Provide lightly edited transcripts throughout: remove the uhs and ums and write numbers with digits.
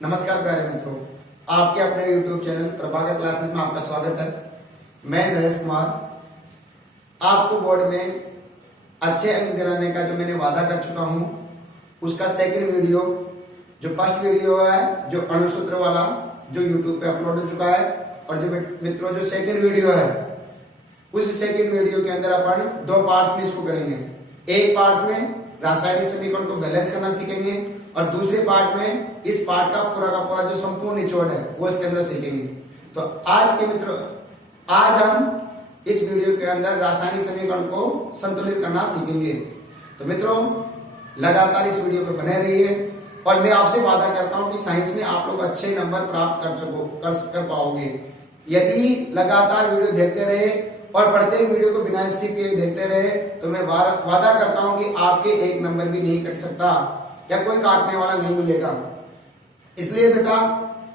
नमस्कार प्यारे मित्रों, आपके अपने YouTube चैनल प्रभाकर क्लासेस में आपका स्वागत है। मैं नरेश कुमार आपको बोर्ड में अच्छे अंक दिलाने का जो मैंने वादा कर चुका हूं, उसका सेकंड वीडियो, जो फर्स्ट वीडियो है जो अणुसूत्र वाला, जो YouTube पे अपलोड हो चुका है, और जो मित्रों जो सेकंड वीडियो है, उस सेकंड वीडियो के अंदर अपन दो पार्ट्स में इसको करेंगे। एक पार्ट में रासायनिक समीकरण को बैलेंस करना सीखेंगे और दूसरे पार्ट में इस पार्ट का पूरा जो संपूर्ण निचोड़ है वो इसके अंदर सीखेंगे। तो आज के मित्रों, आज हम इस वीडियो के अंदर रासायनिक समीकरण को संतुलित करना सीखेंगे। तो मित्रों लगातार इस वीडियो पे बने रहिए और मैं आपसे वादा करता हूं कि साइंस में आप लोग अच्छे नंबर प्राप्त कर पाओगे यदि लगातार वीडियो देखते रहे और प्रत्येक वीडियो को बिना स्किप किए देखते रहे। तो मैं वादा करता हूं कि आपके एक नंबर भी नहीं कट सकता या कोई काटने वाला नहीं मिलेगा। इसलिए बेटा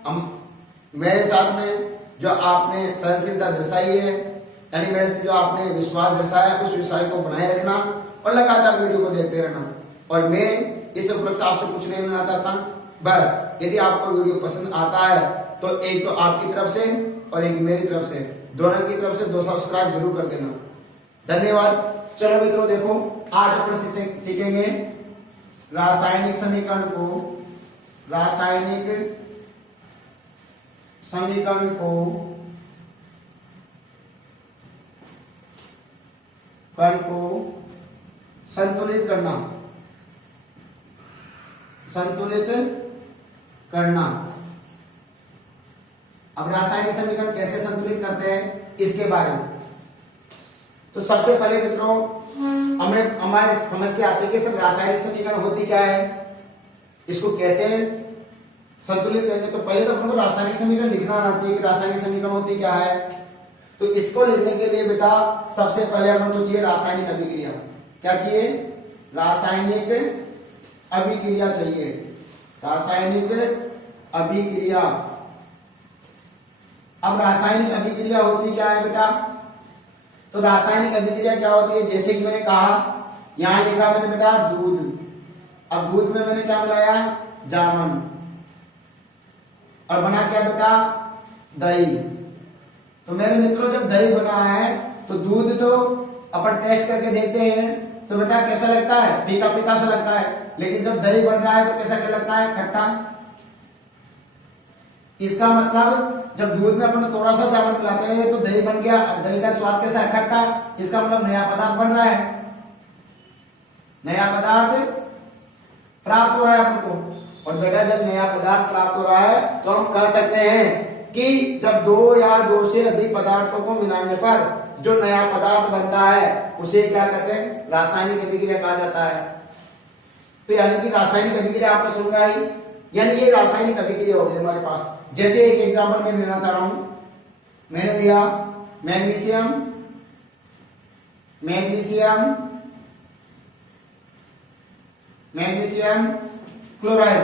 हम मेरे साथ में जो आपने सहनशीलता दर्शाई है, यानी मेरे से जो आपने विश्वास दर्शाया, उस विश्वास को बनाए रखना और लगातार वीडियो को देखते रहना। और मैं इस उपलक्ष्य से आपसे कुछ नहीं लेना चाहता, बस यदि आपको वीडियो पसंद आता है तो एक तो आपकी तरफ से और एक मेरी तरफ से, दोनों की तरफ से 2 सब्सक्राइब जरूर कर देना। धन्यवाद। चलो मित्रों देखो, आज अपन सीखेंगे रासायनिक समीकरण को संतुलित करना। अब रासायनिक समीकरण कैसे संतुलित करते हैं इसके बारे में। तो सबसे पहले मित्रों हमारे समस्या आती है कि सर रासायनिक समीकरण होती क्या है, इसको कैसे संतुलित करेंगे। तो पहले तो हमको रासायनिक समीकरण लिखना आना चाहिए कि रासायनिक समीकरण होती क्या है। तो इसको लिखने के लिए बेटा सबसे पहले हमको चाहिए रासायनिक अभिक्रिया। क्या चाहिए? रासायनिक अभिक्रिया चाहिए। रासायनिक अभिक्रिया। अब रासायनिक अभिक्रिया होती क्या है बेटा? तो रासायनिक अभिक्रिया क्या होती है, जैसे कि मैंने कहा, यहां लिखा मैंने बेटा दूध। अब दूध में मैंने क्या मिलाया? जामन। और बना क्या बेटा? दही। तो मेरे मित्रों जब दही बना है तो दूध तो अपन टेस्ट करके देखते हैं तो बेटा कैसा लगता है? फीका फीका सा लगता है। लेकिन जब दही बन रहा है तो कैसा क्या लगता है? खट्टा। इसका मतलब जब दूध में अपन थोड़ा सा जामुन मिलाते हैं तो दही बन गया। अब दही का स्वाद कैसा है? खट्टा। इसका मतलब नया पदार्थ बन रहा है, नया पदार्थ प्राप्त हो रहा है अपन को। और बेटा जब नया पदार्थ प्राप्त हो रहा है तो हम कह सकते हैं कि जब 2 या 2 से अधिक पदार्थों को मिलाने पर जो नया पदार्थ बनता है उसे क्या कहते हैं? रासायनिक अभिक्रिया कहा जाता है। तो यानी कि रासायनिक अभिक्रिया आपको समझ में आई, यानी ये रासायनिक अभिक्रिया हो गई हमारे पास। जैसे एक एग्जांपल मैं लेना चाह रहा हूं, मैंने लिया मैग्नीशियम क्लोराइड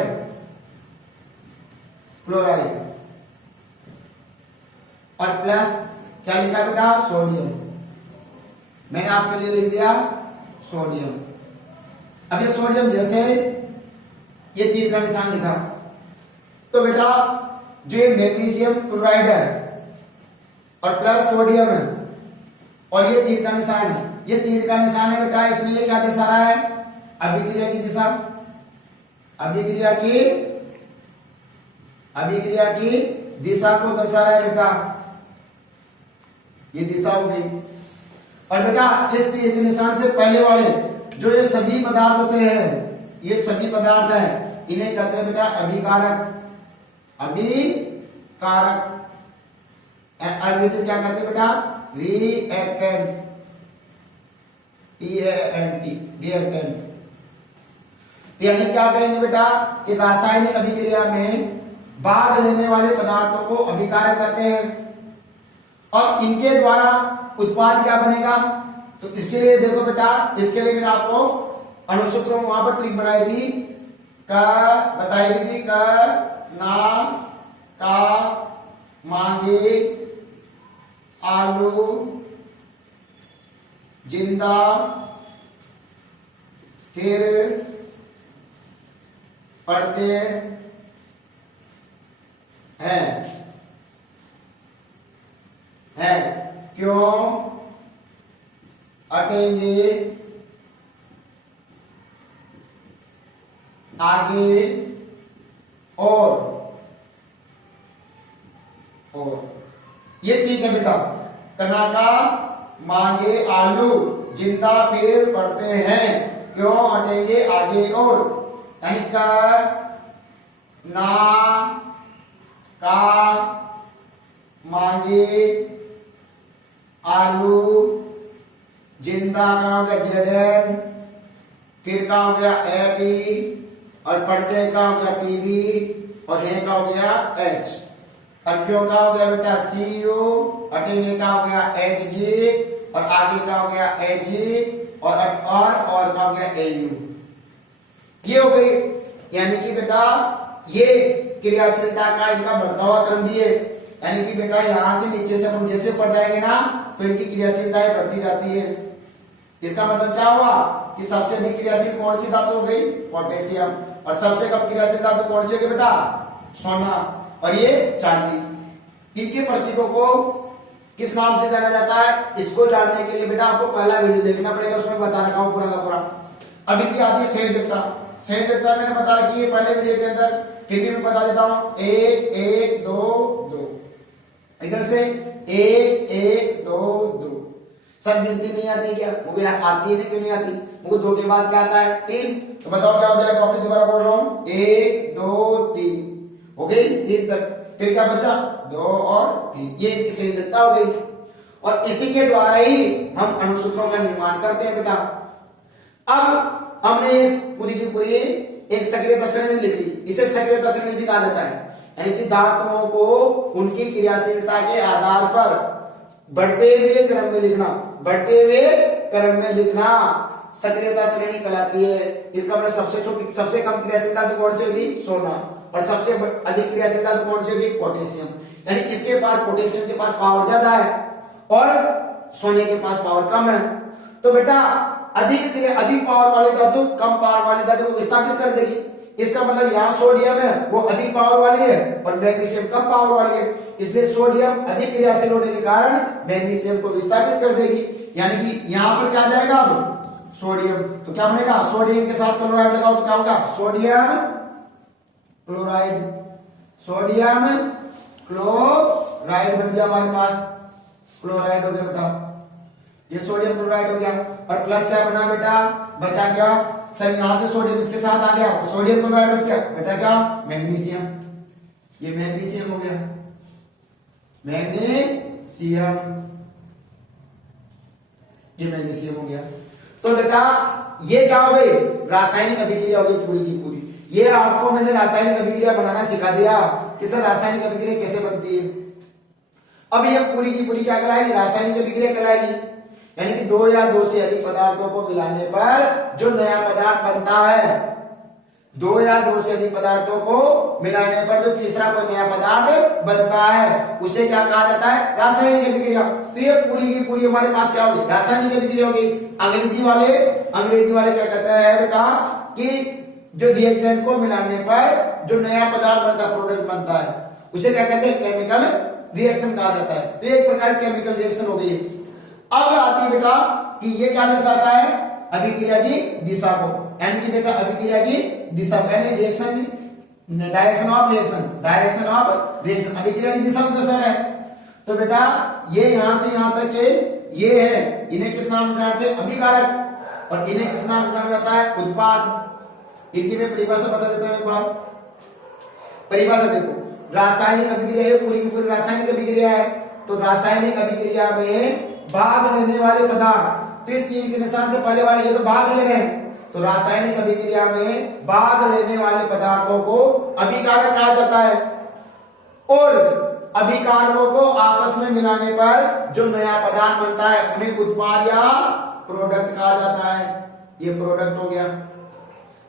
और प्लस क्या लिखा बेटा? सोडियम। मैंने आपके लिए लिख दिया सोडियम। अब ये सोडियम जैसे ये तीर का निशान लिखा, तो बेटा जो ये मैग्नीशियम क्लोराइड है और प्लस सोडियम है और ये तीर का निशान है, ये तीर का निशान है बेटा। इसमें ये क्या दर्शा रहा है? अभिक्रिया की दिशा। अभिक्रिया की दिशा को दर्शा रहा है बेटा। ये दिशा हो गई। और बेटा इस तीर के निशान से पहले वाले जो ये सभी पदार्थ होते हैं, ये सभी पदार्थ हैं, इन्हें कहते हैं बेटा अभिकारक। अंग्रेजी क्या कहते हैं बेटा? रिएक्टेंट। रिएक्टेंट। यानी क्या कहेंगे बेटा कि रासायनिक अभिक्रिया में भाग लेने वाले पदार्थों को अभिकारक कहते हैं और इनके द्वारा उत्पाद क्या बनेगा। तो इसके लिए देखो बेटा, इसके लिए मैंने आपको अणुसूत्रों वहां पर ट्रिक बनाई थी, बताई भी थी, ना का मांगे आलू जिंदा फिर पढ़ते है क्यों अटेंगे आगे और ये ठीक है बेटा। कनाका मांगे आलू जिंदा फिर पढ़ते हैं क्यों हटेंगे आगे और, यानी क ना का मांगे आलू जिंदा का हो गया जेडन, फिर का हो गया एपी और पढ़ते का हो गया पीबी और ये का हो गया एच और क्यों का हो गया बेटा सी यू, हटेंगे का हो गया एच जी और आगे का हो गया एच जी और का हो गया ए यू। ये हो गई, यानी कि बेटा ये क्रियाशीलता का इनका बढ़ता हुआ क्रम भी है, यानी कि बेटा यहां से नीचे से हम जैसे पढ़ जाएंगे ना तो इनकी क्रियाशीलताएं बढ़ती जाती है। इसका मतलब क्या हुआ कि सबसे अधिक क्रियाशील कौन सी धातु हो गई पोटेशियम, और सबसे कम क्रियाशील धातु कौन सी होगी बेटा सोना और ये चांदी। इनके प्रतीकों को किस नाम से जाना जाता है, इसको जानने के लिए बेटा आपको पहला वीडियो देखना पड़ेगा, उसमें बता रखा हूं पूरा का पूरा। अब इनकी आती है संयोजकता। संयोजकता मैंने बता रखी है पहले वीडियो के अंदर, फिर भी मैं बता देता हूं 1 1 2 2, इधर से 1 1 2 2। सब गिनती नहीं आती क्या, मुझे आती है क्यों नहीं आती, मुझे 2 के बाद क्या आता है 3, तो बताओ क्या हो जाएगा, वापस दोबारा बोल रहा हूं 1 2 3 हो गई 3 तक, फिर क्या बचा 2 और 3, ये इनकी संयोजकता हो गई। और इसी के द्वारा ही हम अणुसूत्रों का निर्माण करते हैं बेटा। अब हमने इस पूरी की पूरी एक सक्रियता श्रेणी लिख ली, इसे सक्रियता श्रेणी भी कहा जाता है, यानी कि धातुओं को उनकी क्रियाशीलता के आधार पर बढ़ते हुए क्रम में लिखना, बढ़ते हुए क्रम में लिखना सक्रियता श्रेणी कहलाती है। इसका मतलब सबसे छोटी सबसे कम क्रियाशीलता तो कौन सी होगी सोना, और सबसे अधिक क्रियाशीलता तो कौन सी होगी पोटेशियम, यानी इसके पास पोटेशियम के पास पावर ज्यादा है और सोने के पास पावर कम है। तो बेटा अधिक पावर वाली धातु कम पावर वाली धातु को विस्थापित कर देगी, इसका मतलब यहाँ सोडियम है वो अधिक पावर वाली है और मैग्नीशियम कम पावर वाली है, इसलिए सोडियम अधिक क्रियाशील होने के कारण मैग्नीशियम को विस्थापित कर देगी, यानी कि यहाँ पर क्या जाएगा अब सोडियम, तो क्या बनेगा सोडियम के साथ क्लोराइड लगाओ तो क्या होगा सोडियम क्लोराइड, सोडियम क्लोराइड बन गया हमारे पास, क्लोराइड हो गया बेटा, ये सोडियम क्लोराइड हो गया। और प्लस क्या बना बेटा बचा क्या, सर यहां से सोडियम इसके साथ आ गया तो सोडियम क्लोराइड बच गया बेटा क्या मैग्नीशियम, ये मैग्नीशियम हो गया, मैग्नीशियम, ये मैग्नीशियम हो गया। तो बेटा ये क्या हो गई रासायनिक अभिक्रिया हो गई पूरी की पूरी। ये आपको मैंने रासायनिक अभिक्रिया बनाना सिखा दिया कि सर रासायनिक अभिक्रिया कैसे बनती है। अब ये पूरी की पूरी क्या कहलाएगी रासायनिक अभिक्रिया कहलाएगी, यानी कि 2 या 2 से अधिक पदार्थों को मिलाने पर जो नया पदार्थ बनता है, 2 या 2 से अधिक पदार्थों को मिलाने पर जो तीसरा कोई नया पदार्थ बनता है उसे क्या कहा जाता है रासायनिक अभिक्रिया। तो ये पूरी की पूरी हमारे पास क्या होगी रासायनिक अभिक्रिया होगी। अंग्रेजी वाले क्या कहते हैं बेटा कि जो रिएक्टेंट को मिलाने पर जो नया पदार्थ बनता है प्रोडक्ट बनता है उसे क्या कहते हैं केमिकल रिएक्शन कहा जाता है। तो एक प्रकार की केमिकल रिएक्शन हो गई। अब आती है बेटा कि ये क्या दर्शाता है अभिक्रिया की दिशा को, यानी कि बेटा अभिक्रिया की दिशा यानी रिएक्शन डायरेक्शन ऑफ रिएक्शन अभिक्रिया की दिशा को दर्शा रहा है। तो बेटा ये यहां से यहां तक के ये है, इन्हें किस नाम से जानते हैं अभिकारक, और इन्हें किस नाम से जाना जाता है उत्पाद। इनकी मैं परिभाषा बता देता हूं एक बार। परिभाषा देखो, रासायनिक अभिक्रिया पूरी की पूरी रासायनिक अभिक्रिया है, तो रासायनिक अभिक्रिया में भाग लेने वाले पदार्थ, तो ये तीर के निशान से पहले वाले ये तो भाग ले रहे हैं, तो रासायनिक अभिक्रिया में भाग लेने वाले पदार्थों को अभिकारक कहा जाता है, और अभिकारकों को आपस में मिलाने पर जो नया पदार्थ बनता है उन्हें उत्पाद या प्रोडक्ट कहा जाता है। ये प्रोडक्ट हो गया,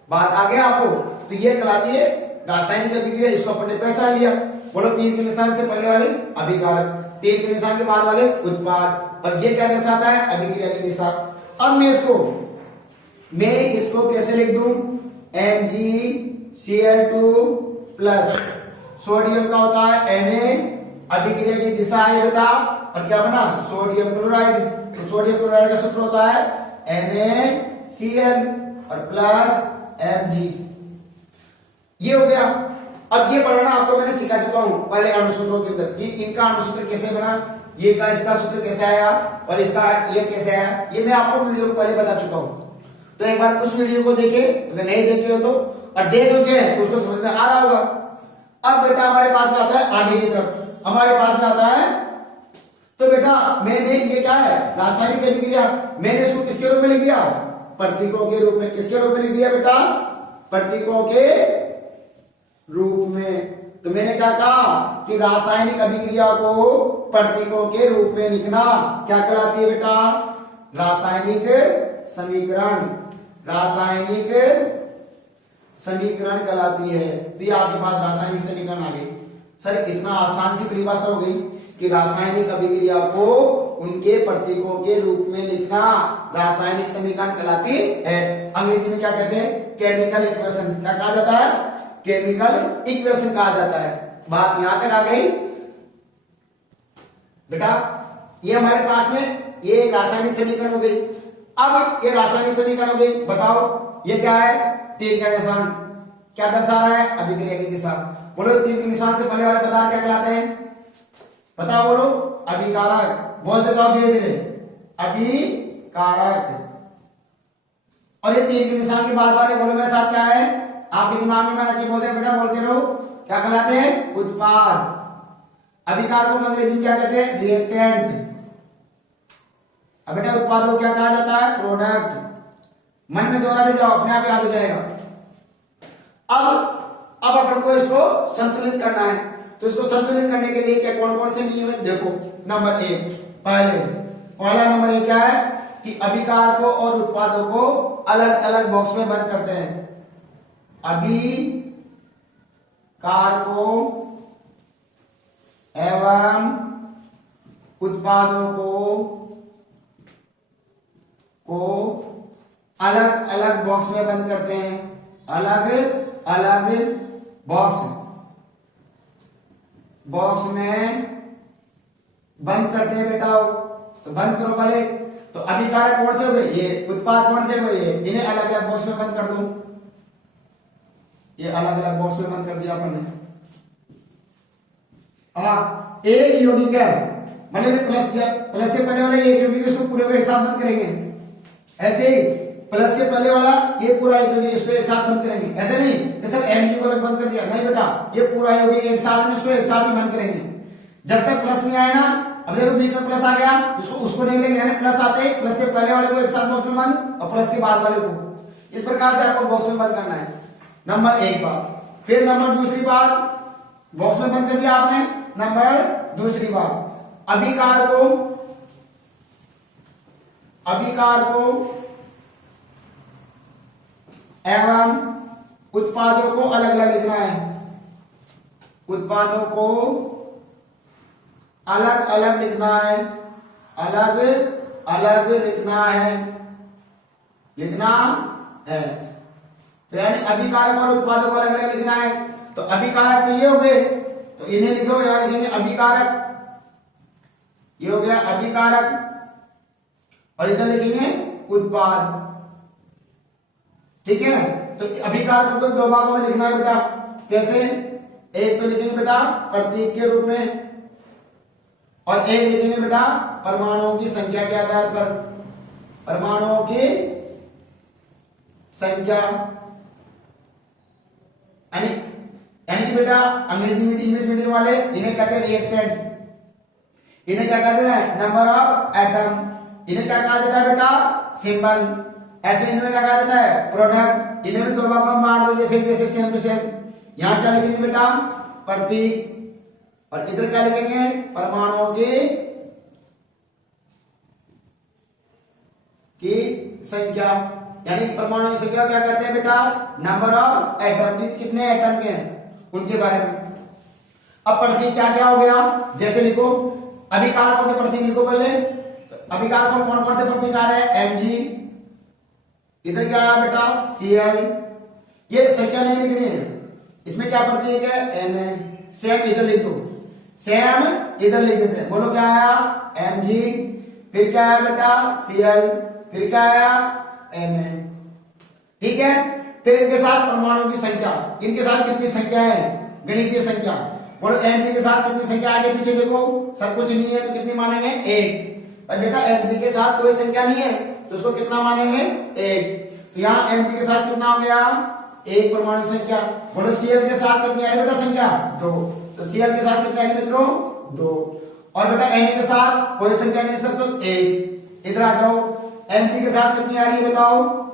बात आ गया आपको। तो ये कहलाती है रासायनिक अभिक्रिया, इसको अपने पहचान लिया। बोलो तीर के निशान से पहले वाले अभिकारक, तीर के निशान के बाद वाले उत्पाद, और ये क्या दर्शाता है अभिक्रिया की दिशा। अब मैं इसको कैसे लिख दूं, MgCl2 प्लस सोडियम का होता है Na, अभिक्रिया की दिशा है बेटा, और क्या बना सोडियम क्लोराइड। तो सोडियम क्लोराइड का सूत्र होता है NaCl और प्लस Mg। ये हो गया। अब ये पढ़ना आपको मैंने सिखा चुका हूं पहले अणुसूत्रों के अंदर कि इनका अणुसूत्र कैसे बना, ये का इसका सूत्र कैसे आया और इसका ये कैसे आया, ये मैं आपको वीडियो में पहले बता चुका हूं। तो एक बार उस वीडियो को देखे, अगर नहीं देखे हो तो, और देख चुके हैं तो उसको समझ में आ रहा होगा। अब बेटा हमारे पास में आता है आगे की तरफ, हमारे पास में आता है, तो बेटा मैंने ये क्या है रासायनिक अभिक्रिया, मैंने इसको किसके रूप में लिख दिया, प्रतीकों के रूप में। किसके रूप में लिख दिया बेटा, प्रतीकों के रूप में। तो मैंने क्या कहा कि रासायनिक अभिक्रिया को प्रतीकों के रूप में लिखना क्या कहलाती है बेटा, रासायनिक समीकरण, रासायनिक समीकरण कहलाती है। तो ये आपके पास रासायनिक समीकरण आ गई। सर इतना आसान सी परिभाषा हो गई कि रासायनिक अभिक्रिया को उनके प्रतीकों के रूप में लिखना रासायनिक समीकरण कहलाती है। अंग्रेजी में क्या कहते हैं, केमिकल इक्वेशन। क्या कहा जाता है, केमिकल इक्वेशन कहा जाता है। बात यहां तक आ गई बेटा। ये हमारे पास में ये एक रासायनिक समीकरण हो गई। अब ये रासायनिक समीकरण हो गई, बताओ ये क्या है, तीर का निशान क्या दर्शा रहा है, अभिक्रिया की दिशा। बोलो तीर के निशान से पहले वाले पदार्थ क्या कहलाते हैं, बताओ बोलो, अभिकारक। बोलते जाओ धीरे धीरे, अभिकारक। और ये तीर के निशान के बाद वाले बोलो मेरे साथ क्या है, आपके दिमाग में आना चाहिए, बोलते हैं बेटा, बोलते रहो, क्या कहलाते हैं, उत्पाद। अभिकारकों को अंग्रेजी में क्या कहते हैं, रिएक्टेंट। अब बेटा उत्पादों को क्या कहा जाता है, प्रोडक्ट। मन में दोहराते जाओ, अपने आप याद हो जाएगा। अब अपन को इसको संतुलित करना है। तो इसको संतुलित करने के लिए क्या कौन कौन से नियम है, देखो। नंबर एक, पहला नंबर एक क्या है कि अभिकारकों और उत्पादों को अलग अलग बॉक्स में बंद करते हैं। अभिकारकों एवं उत्पादों को अलग अलग बॉक्स में बंद करते हैं, अलग अलग बॉक्स में बंद करते हैं बेटा। तो बंद करो पहले। तो अभिकारक कौन से हो गए, ये उत्पाद कौन से हो गए, ये इन्हें अलग अलग बॉक्स में बंद कर दो। ये अलग अलग बॉक्स में बंद कर दिया अपन ने। एक यौगिक है, मतलब प्लस से पहले वाला एक यौगिक, इसको पूरे को एक साथ बंद करेंगे। ऐसे ही प्लस के पहले वाला ये पूरा यौगिक इसको एक साथ बंद करेंगे। ऐसे नहीं कि सर Mg को अलग बंद कर दिया, नहीं बेटा, ये पूरा यौगिक एक साथ में, इसको एक साथ ही बंद करेंगे जब तक प्लस नहीं आए ना। अब देखो बीच में प्लस आ गया, उसको नहीं लेंगे, यानी प्लस आते ही प्लस से पहले वाले को एक साथ बॉक्स में बंद और प्लस के बाद वाले को। इस प्रकार से आपको बॉक्स में बंद करना है, नंबर एक बात। फिर नंबर दूसरी बात, बॉक्स में बंद कर दिया आपने। नंबर दूसरी बात, अभिकार को एवं उत्पादों को अलग अलग लिखना है। उत्पादों को अलग अलग लिखना है, अलग अलग लिखना है। तो यानी अभिकारक और उत्पादों को अलग अलग लिखना है। तो अभिकारक तो ये हो गए, तो इन्हें लिखो, यहां लिखेंगे अभिकारक, ये हो गया अभिकारक, और इधर लिखेंगे उत्पाद। ठीक है, तो अभिकारक को दो भागों में लिखना है बेटा। कैसे, एक तो लिखेंगे बेटा प्रतीक के रूप में, और एक लिखेंगे बेटा परमाणुओं की संख्या के आधार पर। परमाणुओं की संख्या यानी कि बेटा अंग्रेजी मीडियम इंग्लिश मीडियम वाले इन्हें कहते हैं रिएक्टेंट, इन्हें क्या कहते हैं, नंबर ऑफ एटम, इन्हें क्या कहा जाता है बेटा, सिंबल। ऐसे इनमें क्या कहा जाता है, प्रोडक्ट। इन्हें भी दो भागों में बांट दो, जैसे जैसे सेम टू सेम। यहां क्या लिखेंगे बेटा, प्रतीक, और इधर क्या लिखेंगे, परमाणुओं की संख्या। यानी परमाणु की संख्या क्या कहते हैं बेटा, नंबर ऑफ एटम। कितने एटम के हैं उनके बारे में। अब प्रतीक क्या क्या हो गया, जैसे लिखो अभिकारकों के प्रतीक लिखो पहले। तो अभिकारकों में कौन कौन से प्रतीक आ रहे हैं, Mg, इधर क्या है बेटा Cl। ये संख्या नहीं लिखनी है, इसमें क्या प्रतीक है, एन है। सेम इधर लिख दो, सेम इधर लिख देते हैं। बोलो क्या आया, एम जी, फिर क्या आया बेटा, सी एल, फिर क्या आया, एन है। ठीक है, फिर इनके साथ परमाणु की संख्या, इनके साथ कितनी संख्या है, गणितीय संख्या। बोलो एम जी के साथ कितनी संख्या, आगे पीछे देखो सर कुछ नहीं है तो कितनी मानेंगे, एक। पर बेटा एम जी के साथ कोई संख्या नहीं है तो उसको कितना मानेंगे, एक। तो यहाँ एम जी के साथ कितना हो गया, एक परमाणु संख्या। बोलो सीएल के साथ कितनी आ रही बेटा संख्या, दो। तो सीएल के साथ कितनी आ रही मित्रों, दो। और बेटा एन के साथ कोई संख्या नहीं सर, तो एक। इधर आ जाओ, एम जी के साथ कितनी आ रही है बताओ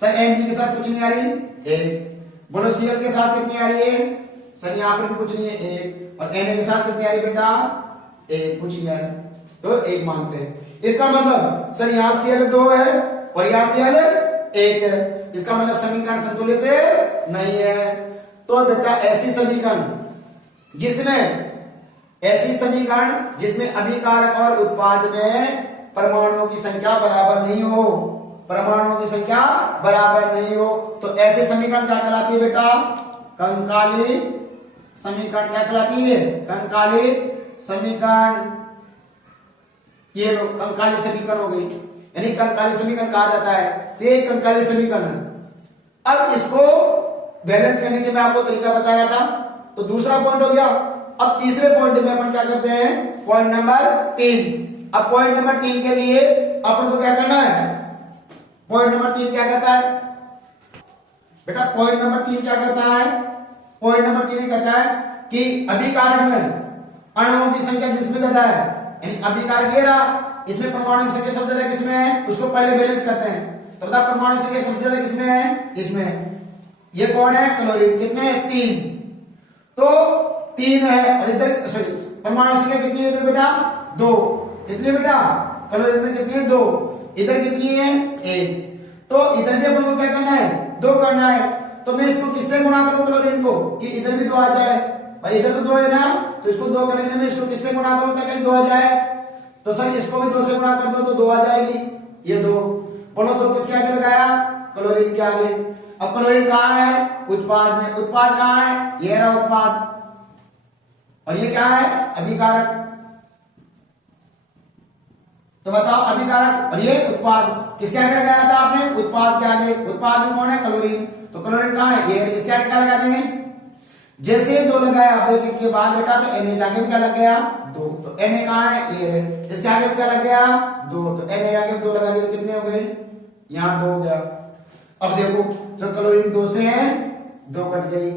सर, एम जी के साथ कुछ नहीं आ रही, एक। बोलो सीएल के साथ कितनी आ रही है सर, यहाँ पर भी कुछ नहीं है, एक। और एन के साथ कितनी आ रही बेटा, एक, कुछ नहीं आ रही, तो एक मानते हैं। इसका मतलब सर यहाँ सीएल 2 है और यहाँ सीएल 1 है, इसका मतलब समीकरण संतुलित नहीं है। तो बेटा ऐसी समीकरण जिसमें अभिकारक और उत्पाद में परमाणुओं की संख्या बराबर नहीं हो, परमाणुओं की संख्या बराबर नहीं हो, तो ऐसे समीकरण क्या कहलाती है बेटा, कंकाली समीकरण। क्या कहलाती है, कंकाली समीकरण। ये लो कंकाली समीकरण हो गई, यानी कंकाली समीकरण कहा जाता है, तो ये कंकाली समीकरण है। अब इसको बैलेंस करने के मैं आपको तरीका बताया था, तो दूसरा पॉइंट हो गया। अब तीसरे पॉइंट में अपन क्या करते हैं, पॉइंट नंबर 3। अब पॉइंट नंबर 3 के लिए अपन को क्या करना है, पॉइंट नंबर 3 क्या कहता है बेटा, पॉइंट नंबर 3 क्या कहता है, पॉइंट नंबर 3 कहता है कि अभिकारक में अणुओं की संख्या जिसमें ज्यादा है, यानी अभिकारक ये रहा, इसमें परमाणु की संख्या सबसे ज्यादा किसमें है, उसको पहले बैलेंस करते हैं। तो बता परमाणु की संख्या सबसे ज्यादा किसमें है, इसमें। ये कौन है, क्लोरीन। कितने, 3। तो 3 है, और इधर सॉरी परमाणु संख्या कितनी है इधर बेटा, 2। कितनी बेटा, क्लोरीन में कितनी है, 2। इधर कितनी है, 1। तो इधर भी अपन को क्या करना है, 2 करना है। तो मैं इसको किससे गुणा करूं क्लोरीन को, कि इधर भी 2 आ जाए। भाई इधर तो 2 है ना, तो इसको 2 करने में इसको किससे गुणा करूं ताकि 2 आ जाए। तो सर इसको भी 2 से गुणा कर दो तो 2 आ जाएगी, ये 2। बोलो 2 किसके आगे लगाया, क्लोरीन के आगे। अब क्लोरीन कहाँ है, उत्पाद में। उत्पाद कहाँ है, ये रहा उत्पाद, और ये क्या है, अभिकारक। तो बताओ अभिकारक और ये उत्पाद किसके आगे लगाया था आपने, उत्पाद के आगे। उत्पाद में कौन है, क्लोरीन। तो क्लोरीन कहाँ है, ये। इसके आगे क्या लगा देंगे, जैसे 2 लगाया ब्रैकेट के बाद बेटा, तो Na के आगे भी क्या लग गया, 2। तो Na कहाँ है, ये। इसके आगे भी क्या लग गया, 2। तो Na के आगे 2 लगा दिए, कितने हो गए, यहाँ 2 हो गया। अब देखो जो क्लोरीन 2 से है, 2 कट गई।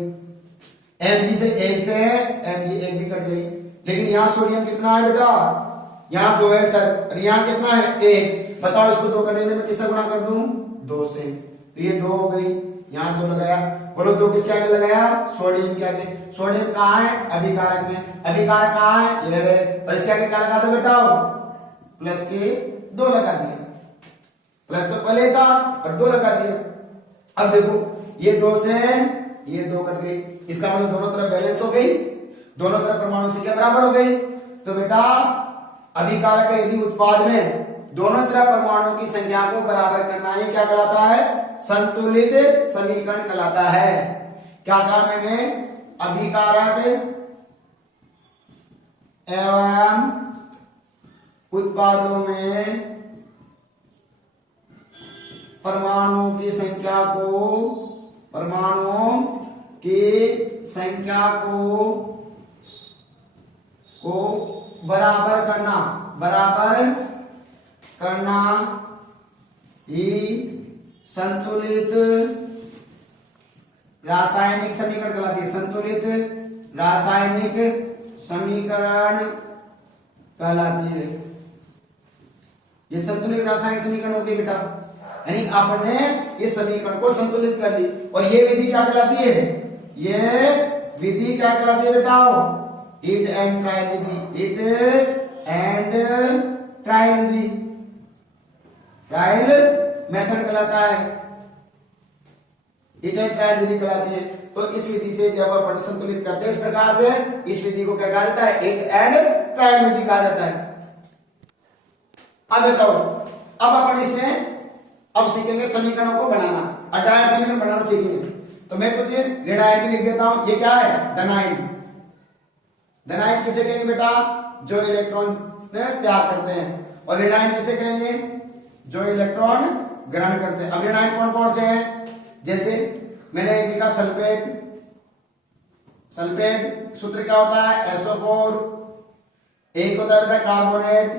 Mg से 1 से है, Mg 1 भी कट गई। लेकिन यहाँ सोडियम कितना है बेटा, यहाँ 2 है सर, और यहाँ कितना है, 1। बताओ इसको 2 करने में किससे गुणा कर दूं, 2 से। तो ये 2 हो गई, यहाँ 2 लगाया। बोलो 2 किसके आगे लगाया, सोडियम के आगे। सोडियम कहाँ है, अभिकारक में। अभिकारक कहाँ है, ये है। और इसके आगे क्या लगा दो बेटा, प्लस के 2 लगा दिए। प्लस तो पहले था और 2 लगा दिए। अब देखो ये 2 से ये 2 कट गई, इसका मतलब दोनों तरफ बैलेंस हो गई, दोनों तरफ परमाणु संख्या बराबर हो गई। तो बेटा अभिकारक यदि उत्पाद में दोनों तरफ परमाणु की संख्या को बराबर करना ही क्या कहलाता है, संतुलित समीकरण कहलाता है। क्या कहा मैंने, अभिकारक एवं उत्पादों में परमाणुओं की संख्या को बराबर करना ही संतुलित रासायनिक समीकरण कहलाती है। संतुलित रासायनिक समीकरण कहलाती है। ये संतुलित रासायनिक समीकरण हो गई बेटा, यानी आपने इस समीकरण को संतुलित कर ली। और ये विधि क्या कहलाती है, ये विधि क्या कहलाती है बेटा, hit and trial Vidhi. Hit and trial Vidhi, trial method कहलाता है, हिट एंड ट्रायल विधि कहलाती है। तो इस विधि से जब अपन संतुलित करते हैं इस प्रकार से, इस विधि को क्या कहा जाता है, हिट एंड ट्रायल विधि कहा जाता है। अब बताओ, अब अपन इसमें अब सीखेंगे समीकरणों को बनाना, डायरेक्ट समीकरण बनाना सीखेंगे। तो मैं कुछ ऋण आयन भी लिख देता हूं। ये क्या है? धन आयन। धन आयन किसे कहेंगे बेटा? जो इलेक्ट्रॉन त्याग करते हैं। और ऋण आयन किसे कहेंगे? जो इलेक्ट्रॉन ग्रहण करते हैं। अब ऋण आयन कौन कौन से हैं? जैसे मैंने एक लिखा सल्फेट। सल्फेट सूत्र क्या होता है? SO4। एक होता है बेटा कार्बोनेट।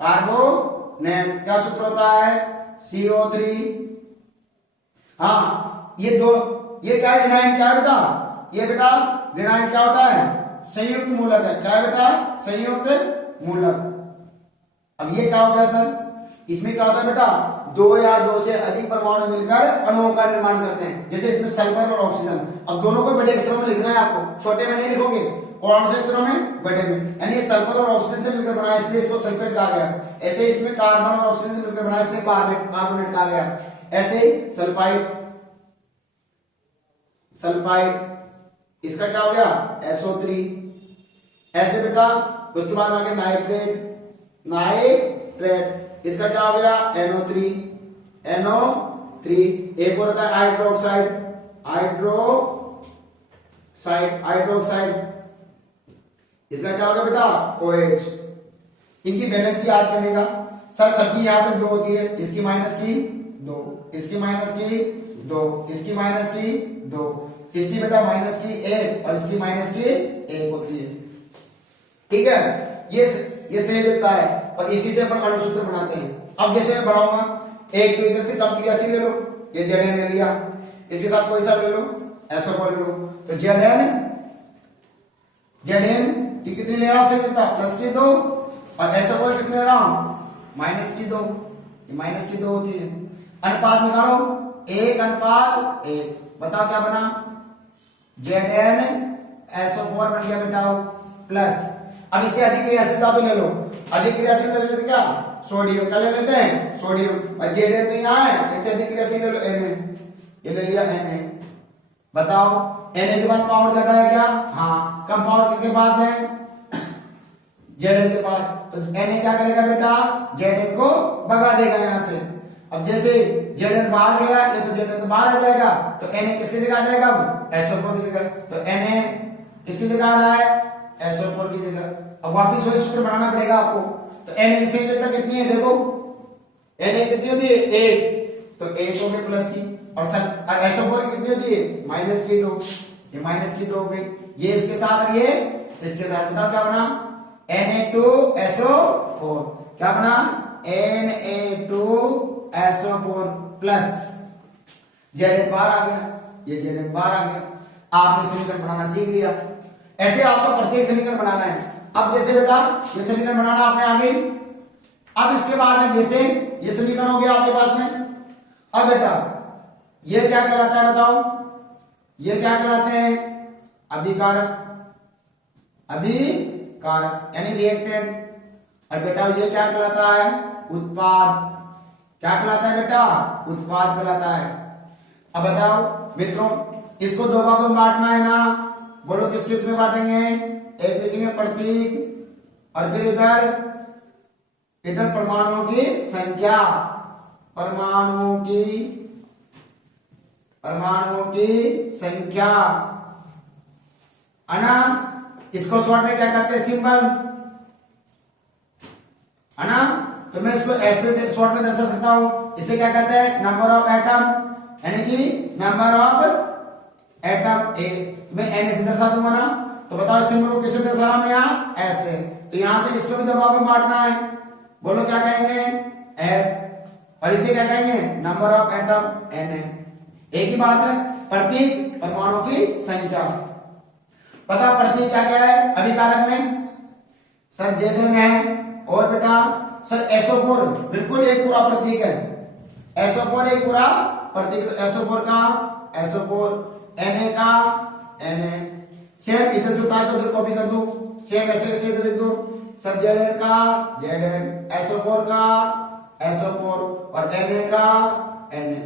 कार्बोनेट क्या सूत्र होता है? CO3। हाँ, ये क्या है? ऋण आयन क्या है बेटा? ये बेटा ऋण आयन क्या होता है? संयुक्त मूलक है। क्या है बेटा? संयुक्त मूलक। अब ये क्या हो गया सर? इसमें क्या होता है बेटा? दो या दो से अधिक परमाणु मिलकर अणुओं का निर्माण करते हैं। जैसे इसमें सल्फर और ऑक्सीजन। अब दोनों को बड़े अक्षरों में लिखना है आपको, छोटे में नहीं लिखोगे। कौन से अक्षरों में? बड़े में। यानी ये सल्फर और ऑक्सीजन से मिलकर बना है, इसलिए इसको सल्फेट कहा गया। ऐसे इसमें कार्बन और ऑक्सीजन से मिलकर बना है, इसलिए कार्बोनेट कहा गया। ऐसे सल्फाइड। इसका क्या हो गया? SO3। ऐसे बेटा उसके बाद आगे नाइट्रेट। इसका क्या हो गया? NO3। एक और होता है हाइड्रोक्साइड। इसका क्या हो गया बेटा? OH। इनकी बैलेंस याद करने का। सर सबकी यहां तक 2 होती है, इसकी माइनस की 2, इसकी माइनस की 2, इसकी माइनस की 2, इसकी बेटा माइनस की 1 और इसकी माइनस की 1 होती है। ठीक है, ये सही देता है और इसी से अपन अणुसूत्र बनाते हैं। अब जैसे मैं बढ़ाऊंगा, एक तो इधर से कम क्रियाशील ले लो, ये Zn ले लिया, इसके साथ कोई सा ले लो, SO4 ले लो। तो Zn की कितनी ले रहा हूं? सही देता प्लस की 2 और SO4 कितने ले रहा हूं? माइनस की 2। ये माइनस की 2 होती है। अनुपात निकालो, 1:1। बताओ क्या बना? Zn SO4 बन गया बेटा प्लस। अब इसे अधिक क्रियाशीलता तो ले लो, अधिक क्रियाशीलता ले लेते क्या? सोडियम। क्या ले लेते हैं? सोडियम। और Zn तो यहाँ है, इससे अधिक क्रियाशील ले लो Na। ये ले लिया Na। बताओ Na के पास पावर ज्यादा है क्या? हाँ। कम पावर किसके पास है? Zn के पास। तो Na क्या करेगा बेटा? Zn को भगा देगा यहाँ से। अब जैसे Zn बाहर गया, ये तो Zn तो बाहर आ जाएगा, तो Na किसकी जगह आ जाएगा? अब SO4 की जगह। तो Na किसकी जगह आ रहा है? SO4 की जगह। अब वापिस वही सूत्र बनाना पड़ेगा आपको। तो Na की संयोजकता कितनी है? देखो Na कितनी होती है? 1। तो 1 हो गई प्लस की, और SO4 की कितनी होती है? माइनस की 2। ये माइनस की 2 हो गई। ये इसके साथ और ये इसके साथ। बताओ क्या बना? Na2SO4। क्या बना? Na2SO4 प्लस Zn बाहर आ गया, ये Zn बाहर आ गया। आपने समीकरण बनाना सीख लिया। ऐसे आपको प्रत्येक समीकरण बनाना है। अब जैसे बेटा ये समीकरण बनाना आपने आ गई। अब इसके बाद में जैसे ये समीकरण हो गया आपके पास में। अब बेटा ये क्या कहलाता है? बताओ ये क्या कहलाते हैं? अभिकारक यानी रिएक्टेंट। और बेटा ये क्या कहलाता है? उत्पाद। क्या कहलाता है बेटा? उत्पाद कहलाता है। अब बताओ मित्रों, इसको दो भागों में बांटना है ना? बोलो किस किस में बांटेंगे? एक लिखेंगे प्रतीक और फिर इधर परमाणुओं की संख्या। परमाणुओं की संख्या है ना? इसको शॉर्ट में क्या कहते हैं? सिंबल है ना? तो मैं इसको ऐसे शॉर्ट में दर्शा सकता हूं। इसे क्या कहते हैं? नंबर ऑफ एटम, यानी कि नंबर ऑफ एटम। मैं Na से दर्शा दूंगा ना, तो बताओ सिंबल को किससे दर्शा रहा हूं? यहाँ ऐसे। तो यहां से इसको भी दो भागों में बांटना है। बोलो क्या कहेंगे? S। और इसे क्या कहेंगे? Number of atom Na। एक ही बात है। प्रतीक परमाणु की संख्या। पता प्रतीक क्या क्या है अभिकारक में? सर Zn है, और बेटा सर SO4 बिल्कुल एक पूरा प्रतीक है। SO4 एक पूरा प्रतीक। तो SO4 का SO4, Na का Na। सेम इधर से उठा के उधर कॉपी कर दो। सेम ऐसे ऐसे इधर लिख दो। सर Zn का Zn, SO4 का SO4 और Na का Na।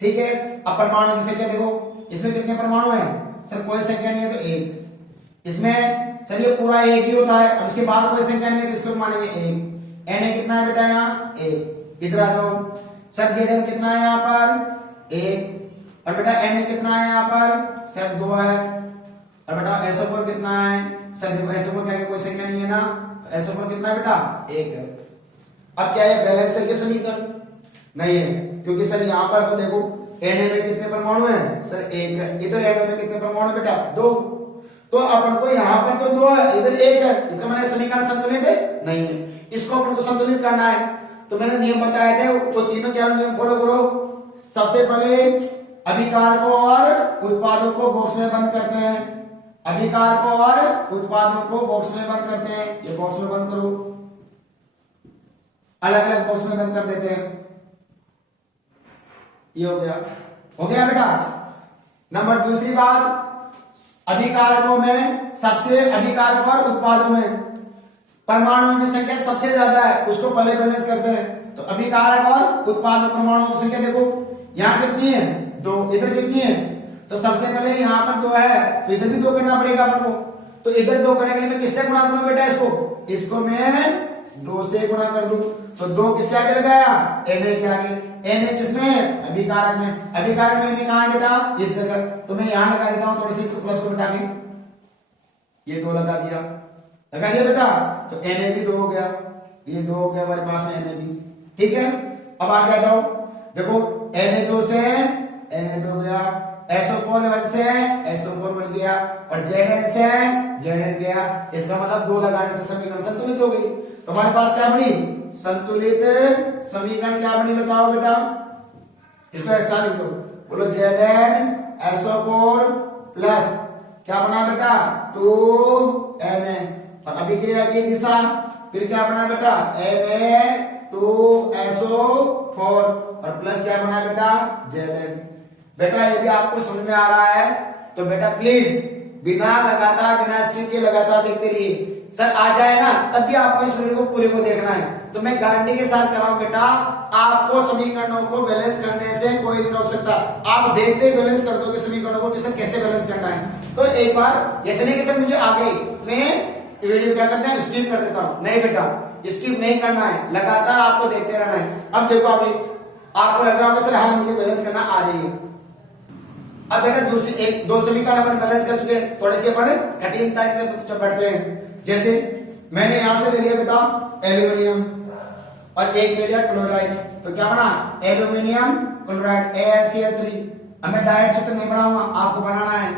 ठीक है। अब परमाणु की संख्या देखो, इसमें कितने परमाणु हैं? सर कोई संख्या नहीं है तो 1। इसमें सर ये पूरा 1 ही होता है। अब इसके बाद कोई संख्या नहीं है तो इसको मानेंगे 1। Na कितना है बेटा? यहाँ 1। इधर आ जाओ। सर Zn कितना है यहाँ पर? 1। और बेटा Na कितना है यहाँ पर सर 2 है। और बेटा SO4 कितना है सर, देखो SO4 क्या कोई संख्या नहीं है ना, तो SO4 कितना है बेटा 1 है। अब क्या है बैलेंस है क्या समीकरण? नहीं है, क्योंकि सर यहाँ पर तो देखो Na में कितने परमाणु हैं सर 1 है, इधर Na में कितने परमाणु बेटा 2, तो अपन को यहाँ पर तो 2 है इधर 1 है, इसका मतलब समीकरण संतुलित है नहीं है, इसको अपन को संतुलित करना है। तो मैंने नियम बताए थे वो तीनों चार नियम फॉलो करो। सबसे पहले अभिकारकों और उत्पादों को बॉक्स में बंद करते हैं, अभिकारकों और उत्पादों को बॉक्स में बंद करते हैं, ये बॉक्स में बंद करो, अलग अलग बॉक्स में बंद कर देते हैं, ये हो गया बेटा। नंबर दूसरी बात, अभिकारकों में सबसे अभिकारक और उत्पादों में परमाणुओं की संख्या सबसे ज्यादा है, उसको पहले बैलेंस करते हैं। तो अभिकारक और उत्पाद में परमाणुओं की संख्या देखो यहाँ कितनी है 2, इधर कितनी है, तो सबसे पहले यहाँ पर 2 है तो इधर भी 2 करना पड़ेगा अपन को। तो इधर 2 करने के लिए मैं किससे गुणा करूं बेटा, इसको मैं 2 से गुणा कर दूं, तो 2 किसके आगे लगाया Na के आगे। Na किसमें अभिकारक में, अभिकारक में कहा है बेटा इस जगह, तो मैं यहाँ लगा देता हूँ थोड़ी सी, इसको प्लस को बिठा के ये 2 लगा दिया बेटा, तो Na भी 2 हो गया, ये 2 हो गया हमारे पास में Na भी, ठीक है। अब आगे आ जाओ, देखो Na2 से Na2 गया, SO4 1 से SO4 बन गया, और Zn से Zn गया, इसका मतलब 2 लगाने से समीकरण संतुलित हो गई। तो हमारे पास क्या बनी संतुलित समीकरण, क्या बनी बताओ बेटा, इसको एक साथ लिख दो, बोलो Zn SO4 प्लस क्या बना बेटा 2Na, और अभिक्रिया की दिशा फिर क्या बना बेटा Na2SO4 और प्लस क्या बना बेटा Zn। बेटा यदि आपको समझ में आ रहा है तो बेटा प्लीज बिना स्किप के लगातार देखते रहिए। सर आ जाए ना तब भी आपको इस वीडियो को पूरे को देखना है, तो मैं गारंटी के साथ कर रहा हूं बेटा, आपको समीकरणों को बैलेंस करने से कोई नहीं रोक सकता। आप देखते बैलेंस कर दोगे समीकरणों को कि सर कैसे बैलेंस करना है। तो एक बार ऐसे नहीं कि सर मुझे आ गई, मैं वीडियो क्या करते हैं स्किप कर देता हूं, नहीं बेटा स्किप नहीं करना है, लगातार आपको देखते रहना है। अब देखो अभी आपको लग रहा होगा सर हाँ मुझे बैलेंस करना आ रही है। अब बेटा दूसरी 1-2 समीकरण अपन बैलेंस कर चुके हैं, थोड़े से अपन कठिनता की तरफ बढ़ते हैं। जैसे मैंने यहां से ले लिया बेटा एल्यूमिनियम और एक ले लिया क्लोराइड, तो क्या बना एल्यूमिनियम क्लोराइड AlCl3। अब मैं डायरेक्ट सूत्र नहीं बनाऊंगा, आपको बनाना है,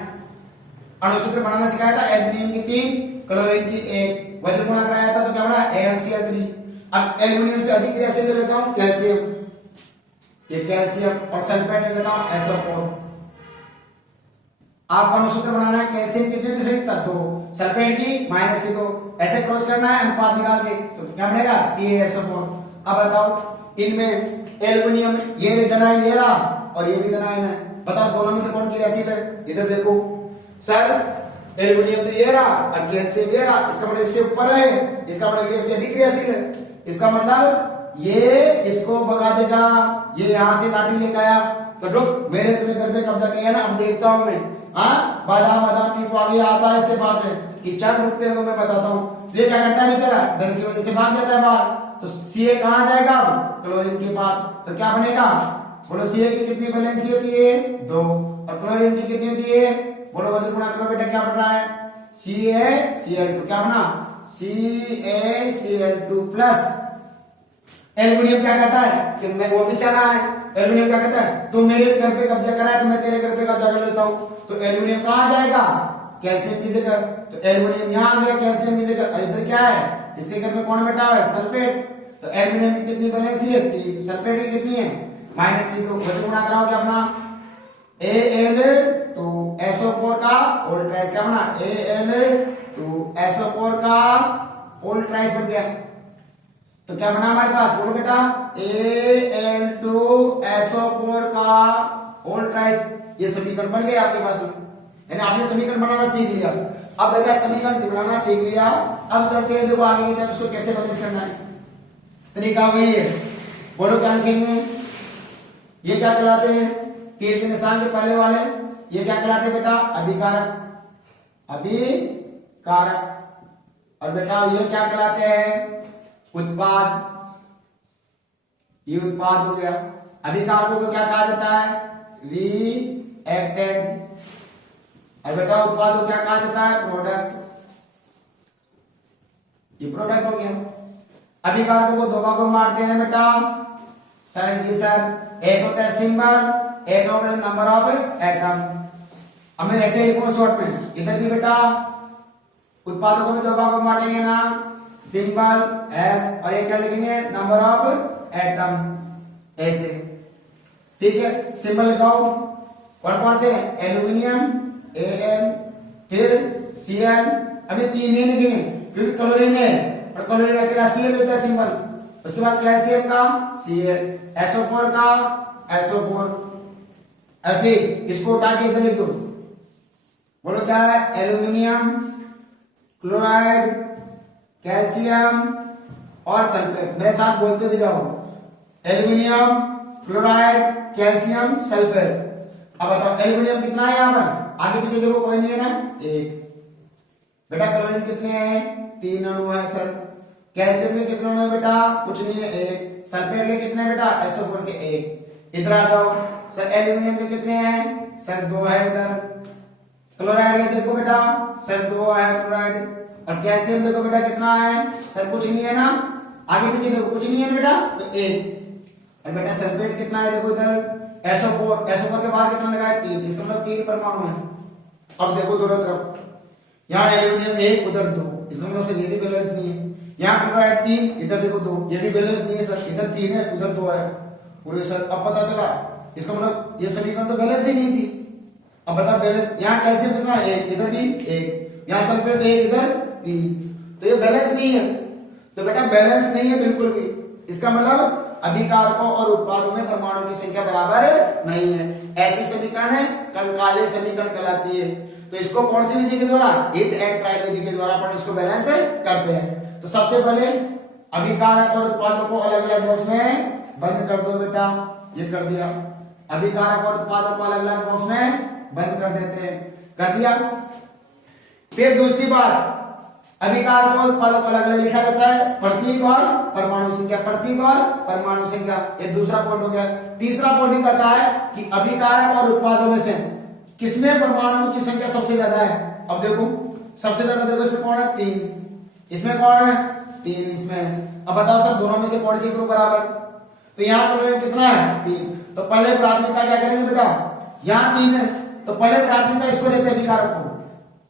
अणुसूत्र बनाना सिखाया था, एल्यूमिनियम की 3 क्लोरीन की 1, वज्र गुणा कराया था, तो क्या बना AlCl3। अब एल्यूमिनियम से अधिक क्रियाशील ले लेता हूं कैल्शियम, ये कैल्शियम, और सल्फेट ले लेता हूं SO4। आप अणुसूत्र बनाना है, कैल्शियम कितने की संख्या 2, सल्फेट की माइनस की 2, ऐसे क्रॉस करना है अनुपात निकाल के, तो क्या बनेगा CaSO4। अब बताओ इनमें एल्युमिनियम ये धनायन ये रहा और ये भी धनायन है, बताओ दोनों में से कौन क्रियाशील है। इधर देखो सर एल्युमिनियम तो ये रहा और कैल्शियम ये रहा, इसका मतलब इससे ऊपर है, इसका मतलब ये इससे अधिक क्रियाशील है, इसका मतलब ये इसको भगा देगा, ये यहां से लाठी लेकर आया, तो रुक मेरे तुमने घर पे कब्जा किया ना, अब देखता हूं मैं, हाँ बादाम पीपू आगे आता है इसके पास में कि चल रुक तेरे को मैं बताता हूँ। ये क्या करता है बेचारा, डर की वजह से भाग जाता है बाहर, तो Ca कहां जाएगा अब क्लोरीन के पास, तो क्या बनेगा बोलो Ca की कितनी वैलेंसी होती है 2 और क्लोरीन की कितनी होती है, बोलो वजन गुणा करो बेटा क्या बन रहा है CaCl2, क्या बना CaCl2 प्लस एल्युमिनियम क्या कहता है कि मैं वो भी सियाना है, एल्युमिनियम क्या कहता है तू मेरे घर पे कब्जा करा है तो मैं तेरे घर पे कब्जा कर लेता हूं, तो एल्युमिनियम कहां जाएगा कैल्शियम की जगह, तो एल्युमिनियम यहां आ गया कैल्शियम की जगह, और इधर क्या है इसके घर में कौन बैठा है सल्फेट, तो एल्युमिनियम की कितनी वैलेंसी है 3, सल्फेट की कितनी है माइनस की, तो वजन गुणा कराओ क्या बना Al2SO4 का होल ट्राइस, क्या बना Al2SO4 का होल ट्राइस बन गया, तो क्या बना हमारे पास बोलो बेटा Al2SO4 का होल ट्राइस, ये समीकरण बन गया आपके पास में, यानी आपने समीकरण बनाना सीख लिया। अब बेटा समीकरण बनाना सीख लिया, अब चलते हैं देखो आगे की तरफ इसको कैसे बैलेंस करना है, तरीका वही है, बोलो क्या लिखेंगे, ये क्या कहलाते हैं तीर के निशान के पहले वाले, ये क्या कहलाते हैं बेटा अभिकारक, और बेटा ये क्या कहलाते हैं उत्पाद, ये उत्पाद हो गया। अभिकारकों को क्या कहा जाता है रिएक्टेंट। अब बेटा उत्पाद को क्या कहा जाता है? प्रोडक्ट। ये प्रोडक्ट हो गया। अभिकारकों को दो भागों में बांटते हैं बेटा सर जी सर, एक होता है सिंबल, एक होता है नंबर ऑफ एटम। अब मैं ऐसे लिखूंगा शॉर्ट में, इधर भी बेटा उत्पादों को भी दो भागों में बांटेंगे ना, सिंबल एस और एक क्या लिखेंगे? नंबर ऑफ एटम, ऐसे। ठीक है, सिंबल लिखाओ। कौन कौन से? एल्यूमिनियम Al, फिर Cl। अभी तीन नहीं लिखेंगे क्योंकि क्लोरीन है और क्लोरीन अकेला Cl होता है सिंबल। उसके बाद कैल्शियम का Cl, SO4 का SO4, ऐसे इसको उठा के इधर लिख दो। बोलो क्या है? एल्यूमिनियम क्लोराइड, कैल्शियम और सल्फेट। मेरे साथ बोलते भी जाओ, एल्यूमिनियम क्लोराइड कैल्शियम सल्फेट। अब बताओ एल्यूमिनियम कितना है यहाँ पर? आगे पीछे देखो, कोई नहीं है ना, एक। बेटा क्लोरीन कितने हैं? 3 अणु है सर। कैल्शियम के कितने अणु है बेटा? कुछ नहीं है, एक। सल्फेट के कितने बेटा? SO4 के एक। इधर आ जाओ सर, एल्यूमिनियम के कितने हैं? सर 2 है इधर। क्लोराइड के देखो बेटा सर 2 है क्लोराइड। और कैल्शियम देखो बेटा कितना है? सर कुछ नहीं है ना, आगे पीछे देखो कुछ नहीं है बेटा, तो एक। और बेटा सल्फेट कितना है? देखो इधर SO4 के बाहर कितना लगा है? 3। इसका मतलब 3 परमाणु है। अब देखो दोनों तरफ, यहाँ एल्यूमिनियम 1 उधर 2, इसका मतलब से ये भी बैलेंस नहीं है। यहाँ क्लोराइड 3 इधर देखो 2, ये भी बैलेंस नहीं है सर, इधर 3 है उधर 2 है। पूरे सर अब पता चला, इसका मतलब ये समीकरण तो बैलेंस ही नहीं थी। अब बताओ बैलेंस, यहाँ कैल्शियम कितना? 1, इधर भी 1, यहाँ सल्फेट 1 इधर 3, तो ये बैलेंस नहीं है। तो बेटा बैलेंस नहीं है बिल्कुल भी, इसका मतलब अभिकारकों और उत्पादों में परमाणु की संख्या बराबर नहीं है। ऐसी समीकरण है कंकाले समीकरण कहलाती है। तो इसको कौन सी विधि के द्वारा? हिट एंड ट्रायल विधि के द्वारा अपन इसको बैलेंस करते हैं। तो सबसे पहले अभिकारक और उत्पादों को अलग अलग बॉक्स में बंद कर दो बेटा, ये कर दिया। अभिकारक और उत्पादों को अलग अलग बॉक्स में बंद कर देते हैं, कर दिया। फिर दूसरी बात, अभिकारक और उत्पादों को अलग अलग लिखा जाता है, प्रतीक और परमाणु संख्या, प्रतीक और परमाणु संख्या। ये दूसरा पॉइंट हो गया। तीसरा पॉइंट कहता है कि अभिकारक और उत्पादों में से किसमें परमाणुओं की संख्या सबसे ज्यादा है? अब देखो सबसे ज्यादा देखो इसमें कौन है? 3। इसमें कौन है? 3 इसमें। अब बताओ सर दोनों में से कौन सी ग्रुप बराबर? तो यहाँ क्लोरीन कितना है? 3। तो पहले प्राथमिकता क्या करेंगे बेटा? यहाँ 3 है तो पहले प्राथमिकता इसको देते हैं अभिकारक को,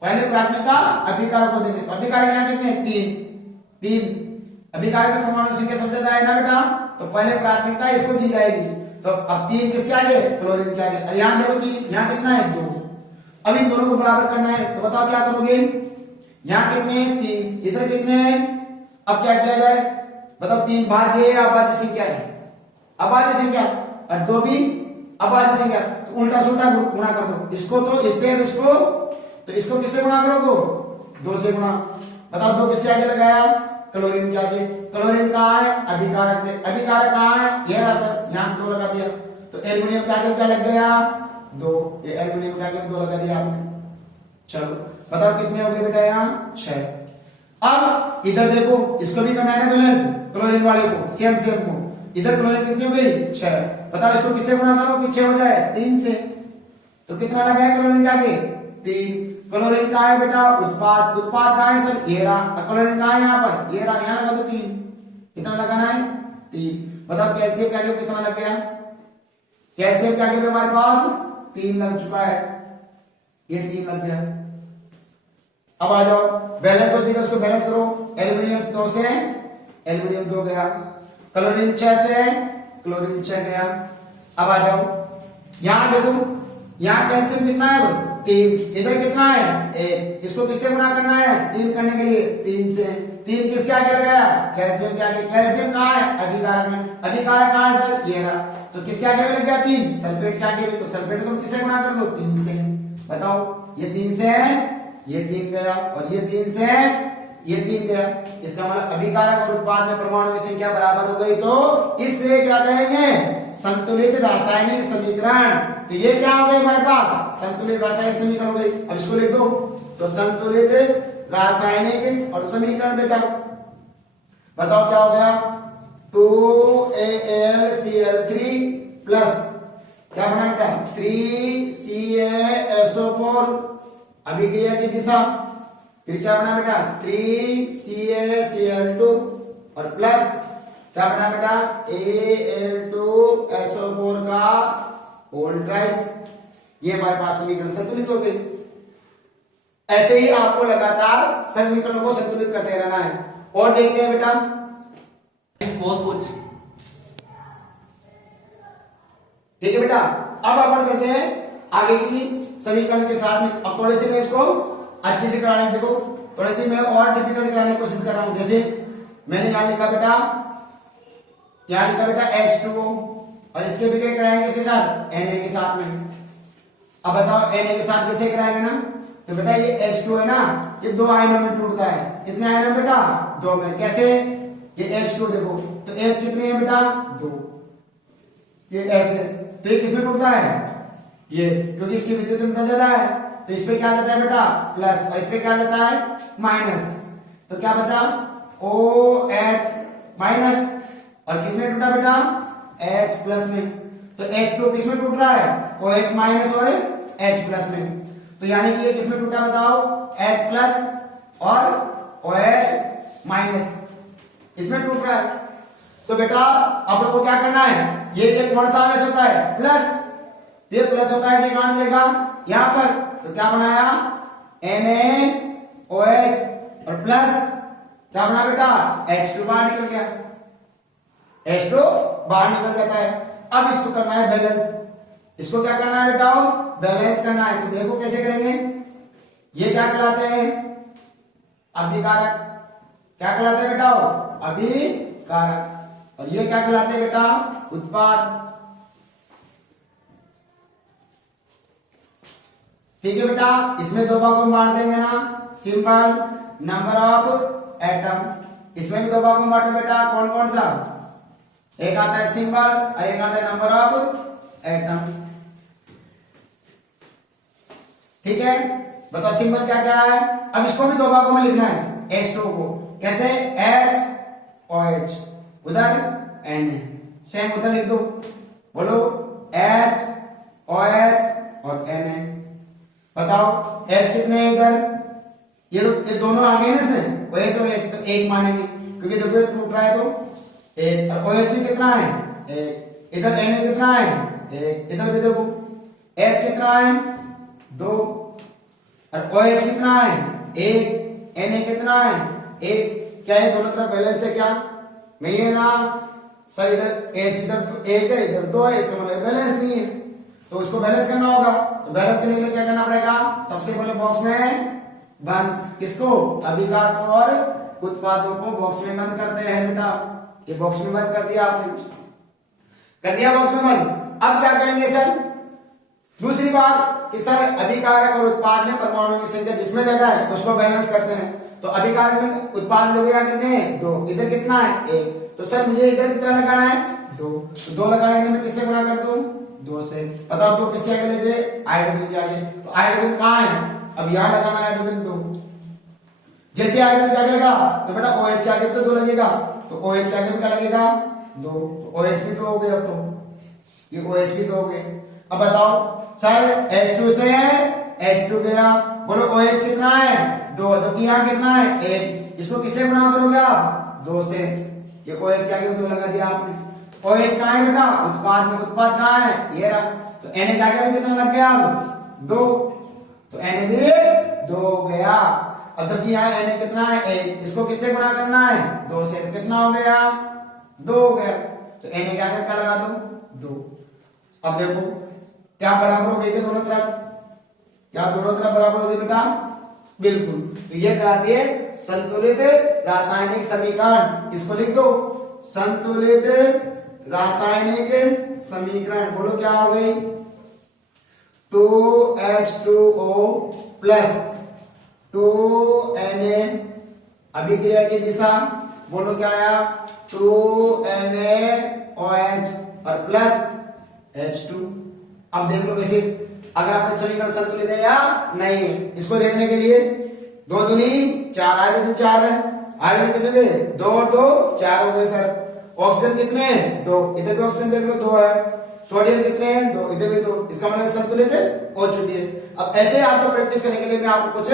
पहले प्राथमिकता अभिकारक को देंगे। तो अभिकारक यहाँ कितने? 3। अभिकारक में परमाणु संख्या सबसे ज्यादा है ना बेटा, तो पहले प्राथमिकता इसको दी जाएगी। तो अब 3 किसके आगे? क्लोरीन के आगे। और यहाँ देखो 3, यहाँ कितना है? 2। अब इन दोनों को बराबर करना है, तो बताओ क्या करोगे? यहाँ कितने हैं? 3, इधर कितने हैं? अब क्या किया जाए बताओ? 3 भाज्य है, अभाज्य संख्या है, अभाज्य संख्या, और 2 भी अभाज्य संख्या। तो उल्टा सुल्टा गुणा कर दो, इसको तो इससे, इसको तो इसको किससे गुणा करोगे? 2 से गुणा। बताओ 2 किसके आगे लगाया? क्लोरीन के आगे। क्लोरीन कहाँ है? अभिकारक में। अभिकारक कहाँ है? ये रहा सर, यहाँ 2 लगा दिया। तो एल्यूमिनियम के आगे क्या लग गया? 2। ये एल्यूमिनियम के आगे 2 लगा दिया आपने। चलो बताओ कितने हो गए बेटा? यहाँ 6। अब इधर देखो, इसको भी करना है ना बैलेंस, क्लोरीन वाले को, सेम को। इधर क्लोरीन कितनी हो गई? 6। बताओ इसको किससे गुणा करो कि 6 हो जाए? 3 से। तो कितना लगा है क्लोरीन के आगे? 3। क्लोरीन कहाँ है बेटा? उत्पाद। उत्पाद कहाँ है सर? ये रहा। क्लोरीन कहाँ है? यहाँ पर, ये रहा, यहाँ लगा दो 3। कितना लगाना है? 3। बताओ कैल्शियम के आगे कितना लग गया? कैल्शियम के आगे भी हमारे पास 3 लग चुका है, ये 3 लग गया। अब आ जाओ बैलेंस होती है, उसको बैलेंस करो। एल्यूमिनियम 2 से, एल्यूमिनियम 2 गया। क्लोरीन 6 से, क्लोरीन 6 गया। अब आ जाओ यहां देखो, यहां कैल्शियम कितना है? 3। इधर कितना है? 1। इसको किससे गुणा करना है? 3 करने के लिए 3 से। 3 किसके आगे लगाया? कैल्शियम के आगे। कैल्शियम कहाँ है? अभिकारक में। अभिकारक कहाँ है सर? ये रहा। तो किसके आगे भी लग गया? 3। सल्फेट के आगे भी। तो सल्फेट को किससे गुणा कर दो? 3 से। बताओ ये 3 से है, ये 3 गया, और ये 3 से है, ये 3 गया। इसका मतलब अभिकारक और उत्पाद में परमाणु की संख्या बराबर हो गई। तो इससे क्या कहेंगे? संतुलित रासायनिक समीकरण। तो ये क्या हो गई हमारे पास? संतुलित रासायनिक समीकरण हो गई। अब इसको लिख दो। तो संतुलित रासायनिक और समीकरण बेटा बताओ क्या हो गया? 2AlCl3 प्लस क्या बना बेटा 3CaSO4 अभिक्रिया की दिशा, फिर क्या बना बेटा 3CaCl2 और प्लस क्या बना बेटा Al2SO4 का होल ट्राइस। ये हमारे पास समीकरण संतुलित हो गई। ऐसे ही आपको लगातार समीकरणों को संतुलित करते रहना है। और देखते हैं बेटा ठीक है बेटा, अब अपन करते हैं आगे की समीकरण के साथ में। अब थोड़े से मैं इसको अच्छे से कराने, देखो थोड़े से मैं और डिफिकल्ट कराने की कोशिश कर रहा हूं। जैसे मैंने यहां लिखा बेटा H2O और इसके भी क्या कराएंगे इसके साथ Na के साथ में। अब बताओ Na के साथ कैसे कराएंगे ना, तो बेटा ये H2 है ना, ये दो आयनों में टूटता है। कितने आयनों में बेटा? दो में। कैसे? ये H2 देखो तो H कितने हैं बेटा? दो। ये ऐसे, तो ये किसमें टूटता है? ये, क्योंकि इसकी विद्युत ऊर्जा ज्यादा है तो इस पे क्या जाता है बेटा प्लस, और इस पे क्या जाता है माइनस। तो क्या बचा OH माइनस, और किसमें टूटा बेटा H प्लस में। तो H2 किसमें टूट रहा है? OH माइनस और H प्लस में। तो यानी कि ये किसमें टूटा बताओ? H प्लस और OH माइनस इसमें टूट रहा है। तो बेटा अब आपको क्या करना है, ये एक कौन सा आवेश होता है? प्लस। ये प्लस होता है कि कहां मिलेगा? यहां पर। तो क्या बनाया NaOH और प्लस क्या बना बेटा H2 बाहर निकल गया, H2 बाहर निकल जाता है। अब इसको करना है बैलेंस। इसको क्या करना है बेटा? बैलेंस करना है। तो देखो कैसे करेंगे। ये क्या कहलाते हैं? अभिकारक। क्या कहलाते हैं बेटा? अभिकारक। और ये क्या कहलाते हैं बेटा? उत्पाद। ठीक है बेटा, इसमें दो भागों में बांट देंगे ना, सिंबल नंबर ऑफ एटम। इसमें भी दो भागों में बांटे बेटा, कौन कौन सा? एक आता है सिंबल और एक आता है नंबर ऑफ एटम। ठीक है, बताओ सिंबल क्या क्या है। अब इसको भी दो भागों में लिखना है H2 को। कैसे? HOH उधर Na, सेम उधर लिख दो। बोलो HOH और Na। बताओ H कितने हैं इधर? ये दोनों आ गए ना इसमें, OH और H, तो एक मानेंगे क्योंकि देखो ये टूट रहा है तो एक। और OH भी कितना है? एक। इधर Na कितना है? एक। इधर भी देखो H कितना है? दो। और OH कितना है? एक। Na कितना है? एक। क्या है दोनों तरफ बैलेंस है? क्या नहीं है ना सर? इधर H इधर तो एक है, इधर दो है, इसका मतलब बैलेंस नहीं है। तो इसको बैलेंस करना होगा। तो बैलेंस करने के लिए क्या करना पड़ेगा? सबसे पहले बॉक्स में बंद। किसको? अभिकारक और उत्पादों को बॉक्स में बंद करते हैं बेटा। ये बॉक्स में बंद कर दिया आपने, कर दिया बॉक्स में बंद। अब क्या करेंगे सर? दूसरी बात कि सर अभिकारक और उत्पाद में परमाणुओं की संख्या जिसमें ज्यादा है उसको बैलेंस करते हैं। तो अभिकारक में उत्पाद लोग यहाँ कितने हैं? दो। इधर कितना है? एक। तो सर मुझे इधर कितना लगाना है? दो। तो दो लगाने के लिए मैं किससे गुणा कर दूं? दो से। बताओ दो किसके आगे लगे? हाइड्रोजन के आगे। तो हाइड्रोजन कहाँ है? अब यहाँ लगाना है हाइड्रोजन दो। जैसे हाइड्रोजन के आगे लगा तो बेटा OH के आगे भी तो दो लगेगा, तो OH के आगे भी क्या लगेगा? दो। तो OH भी दो हो गए। अब तो ये OH भी दो हो गए। अब बताओ सर H2 से H2 गया, बोलो OH कितना है? दो। जबकि यहाँ कितना है? एक। इसको किससे गुणा करोगे आप? दो से। ये OH के आगे दो लगा दिया आपने। OH कहाँ है बेटा? उत्पाद में। उत्पाद कहाँ है? ये रहा। तो Na के आगे भी कितना लग गया? अब दो। तो Na भी दो हो गया। अब जबकि यहाँ Na कितना है? एक। इसको किससे गुणा करना है? दो से। तो कितना हो गया? दो हो गया। तो Na के आगे क्या लगा दो? दो। अब देखो क्या बराबर हो गई दोनों तरफ? क्या दोनों तरफ बराबर हो गई बेटा? बिल्कुल। तो ये कहलाती है संतुलित रासायनिक समीकरण। इसको लिख दो, संतुलित रासायनिक समीकरण। बोलो क्या हो गई? 2H2O प्लस 2Na अभिक्रिया की दिशा। बोलो क्या आया? 2NaOH और प्लस H2। अब देख लो कैसे, अगर आपने समीकरण संतुलित है या नहीं है। इसको देखने के लिए दो दूनी चार, हाइड्रोजन चार है, हाइड्रोजन कितने गए? दो और दो चार हो गए सर। ऑक्सीजन कितने हैं? दो। इधर भी ऑक्सीजन देख लो दो है। सोडियम कितने हैं? 2, इधर भी 2, इसका मतलब संतुलित हो चुकी है। अब ऐसे आपको प्रैक्टिस करने के लिए मैं आपको कुछ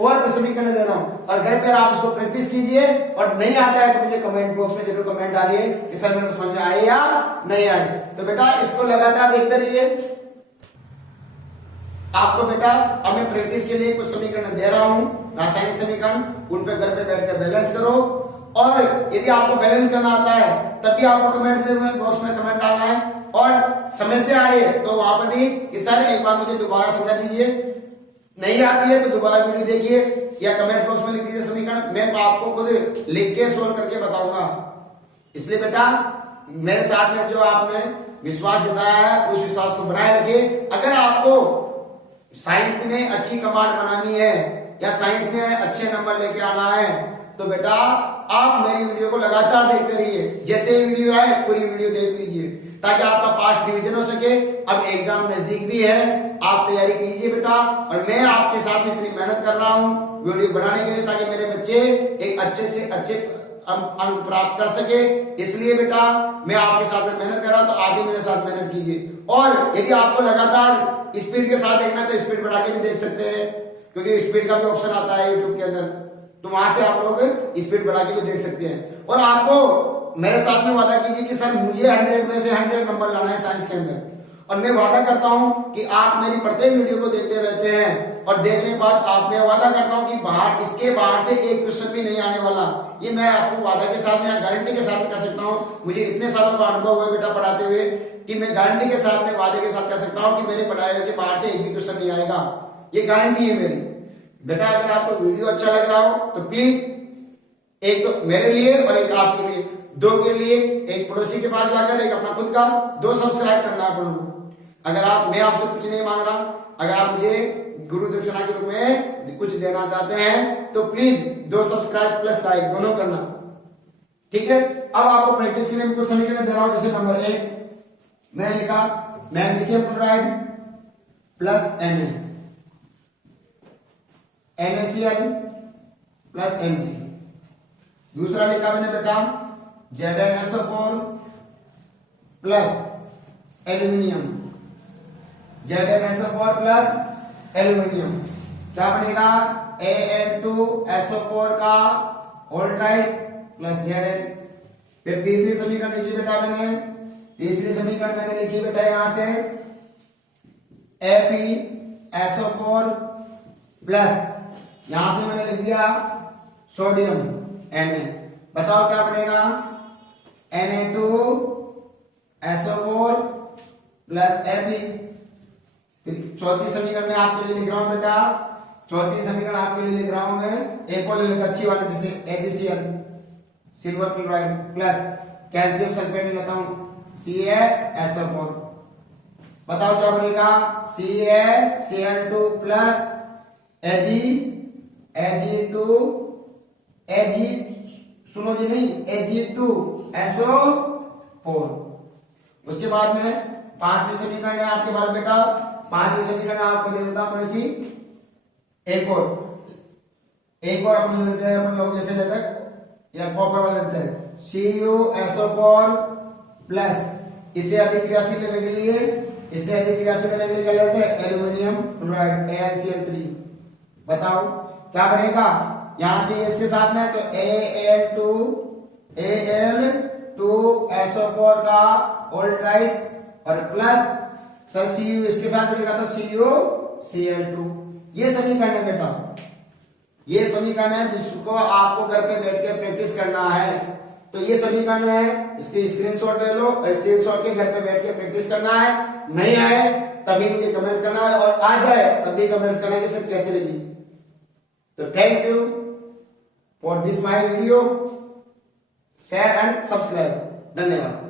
और समीकरण दे रहा हूं और घर पर आप इसको प्रैक्टिस कीजिए और नहीं आता है तो मुझे कमेंट बॉक्स में जरूर कमेंट डालिए कि सर मेरे को समझ में आए या नहीं आए। तो बेटा इसको लगातार देखते रहिए। आपको बेटा अब मैं प्रैक्टिस के लिए कुछ समीकरण दे रहा हूं, रासायनिक समीकरण, उन पे घर पे बैठकर बैलेंस करो और यदि आपको बैलेंस करना आता है तब भी आपको कमेंट बॉक्स में कमेंट डालना है और समस्या आ रही है तो वहां पर भी कि सर एक बार मुझे दोबारा समझा दीजिए, नहीं आती है तो दोबारा वीडियो देखिए या कमेंट बॉक्स में लिख दीजिए समीकरण, मैं आपको खुद लिख के सोल्व करके बताऊंगा। इसलिए बेटा मेरे साथ में जो आपने विश्वास जताया है उस विश्वास को बनाए रखिए। अगर आपको साइंस में अच्छी कमांड बनानी है या साइंस में अच्छे नंबर लेके आना है तो बेटा आप मेरी वीडियो को लगातार देखते रहिए। जैसे ही वीडियो आए पूरी वीडियो देख लीजिए ताकि आपका पास रिवीजन हो सके। अब एग्जाम नजदीक भी है, आप तैयारी कीजिए बेटा और मैं आपके साथ इतनी मेहनत कर रहा हूं वीडियो बनाने के लिए ताकि मेरे बच्चे एक अच्छे से अच्छे अंक प्राप्त कर सके। इसलिए बेटा मैं आपके साथ में मेहनत कर रहा हूं तो आप भी मेरे साथ मेहनत कीजिए। और यदि आपको लगातार स्पीड के साथ देखना तो स्पीड बढ़ा के भी देख सकते हैं क्योंकि स्पीड का भी ऑप्शन आता है यूट्यूब के अंदर, तो वहां से आप लोग स्पीड बढ़ा के भी देख सकते हैं। और आपको मेरे साथ में वादा कीजिए कि सर मुझे 100 में से 100 नंबर लाना है साइंस के अंदर और मैं वादा करता हूं कि आप मेरी प्रत्येक वीडियो को देखते रहते हैं और देखने के बाद आप मैं वादा करता हूं कि बाहर इसके बाहर से एक क्वेश्चन भी नहीं आने वाला। ये मैं आपको वादा के साथ में गारंटी के साथ में कह सकता हूं। मुझे इतने सालों का अनुभव हुआ बेटा पढ़ाते हुए कि मैं गारंटी के साथ में वादे के साथ कह सकता हूं कि मेरे पढ़ाए हुए के बाहर से एक भी क्वेश्चन नहीं आएगा। ये गारंटी है मेरी। बेटा अगर आपको वीडियो अच्छा लग रहा हो तो प्लीज एक तो मेरे लिए और एक आपके लिए, दो के लिए, एक पड़ोसी के पास जाकर एक अपना खुद का, 2 सब्सक्राइब करना है अपन को। अगर आप मैं आपसे कुछ नहीं मांग रहा, अगर आप मुझे गुरु दक्षिणा के रूप में कुछ देना चाहते हैं तो प्लीज 2 सब्सक्राइब प्लस लाइक दोनों करना, ठीक है। अब आपको प्रैक्टिस के लिए मैं कुछ समीकरण दे रहा हूं। जैसे नंबर 1 मैंने लिखा magnesium chloride plus NaCl plus Mg। दूसरा लिखा मैंने बेटा ZnSO4 plus aluminium, ZnSO4 plus aluminium क्या बनेगा Al2SO4 का होल ट्राइस प्लस Zn। फिर तीसरी समीकरण लिखी बेटा मैंने, तीसरी समीकरण मैंने लिखी बेटा यहां से FeSO4 प्लस यहां से मैंने लिख दिया सोडियम Na। बताओ क्या बनेगा Na2SO4 प्लस Fe। फिर चौथी समीकरण में आपके लिए लिख रहा हूं बेटा, चौथी समीकरण आपके लिए लिख रहा हूं मैं, एक और ले लेता अच्छी वाली जैसे AgCl silver chloride plus calcium sulphate लेता हूं CaSO4। बताओ क्या बनेगा CaCl2 प्लस Ag सुनो जी नहीं Ag2SO4। उसके बाद में पांचवी समीकरण है आपके पास बेटा, पांचवी समीकरण आपको दे देता हूं थोड़ी सी, एक और अपन लेते हैं अपन लोग जैसे लेते हैं या कॉपर वाले लेते हैं CuSO4 प्लस इसे अधिक क्रियाशील लेने के लिए, इसे अधिक क्रियाशील लेने के लिए क्या लेते हैं एल्यूमिनियम क्लोराइड AlCl3। बताओ क्या बनेगा यहां से इसके साथ में तो Al2SO4 का होल ट्राइस और प्लस सर Cu इसके साथ बनेगा तो CuCl2। ये समीकरण है बेटा, ये समीकरण है जिसको आपको घर पे बैठ के प्रैक्टिस करना है। तो ये समीकरण है, इसके स्क्रीनशॉट ले लो, स्क्रीनशॉट के घर पे बैठ के प्रैक्टिस करना है। नहीं आए तभी मुझे कमेंट्स करना है और आ जाए तब भी कमेंट्स करना है कि सर कैसे लगी। तो thank you for this my video, share and subscribe. धन्यवाद।